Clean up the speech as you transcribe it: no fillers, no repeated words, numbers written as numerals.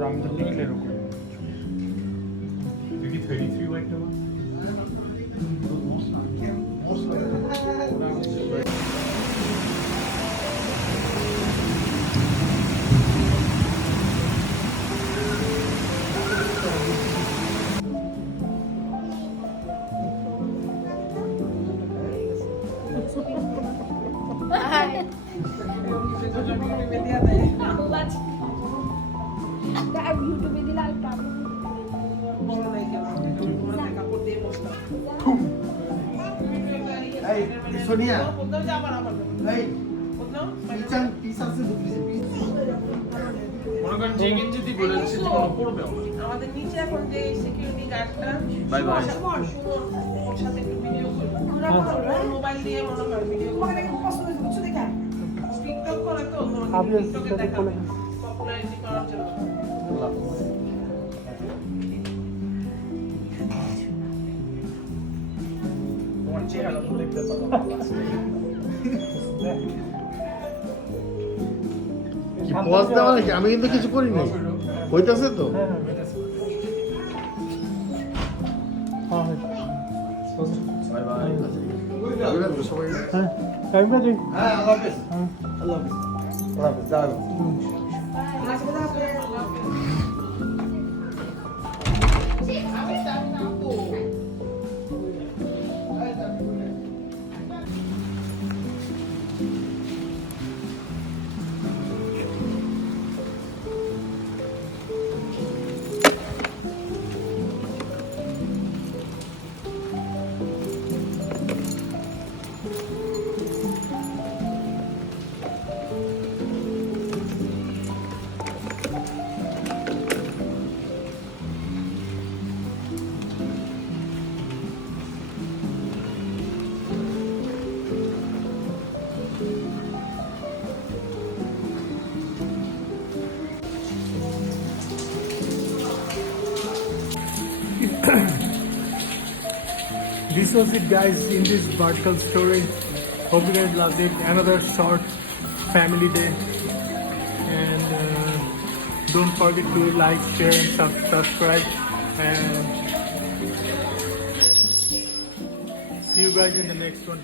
তারপর আমি তো ডিক্লেয়ারও করি। Maybe 33 like that one? ইউটিউবে দিলে আর কাপড় Hey, Sonia. Hey, pisan আছে বুঝলি পিস। মনে করেন যে গেঞ্জিটি বলে দিচ্ছে যে কোনো পড়বে আমাদের নিচে এখন যে সিকিউরিটি গার্ডটা বাই বাই ওর সাথে একটু ভিডিও করি মোবাইল দিয়ে মনে করেন ভিডিও করে পছন্দ কিছু দেখা টিকটক করে তো টিকটকে দেখা পপুলারিটি করার জন্য তোমার চেহারা তো দেখতে পারলাম কি পজ দেওয়া নাকি? আমি কিন্তু কিছু করি নাই। হইতাছে তো? বাই বাই বুঝলেন তো সবাই? হ্যাঁ টাইমটা দিই। হ্যাঁ, আল্লাহ হাফেজ। আল্লাহ হাফেজ। আল্লাহ হাফেজ। দাঁড়াও। This was it, guys, in this vertical story. Hope you guys loved it. Another short family day, and don't forget to like, share and subscribe, and see you guys in the next one.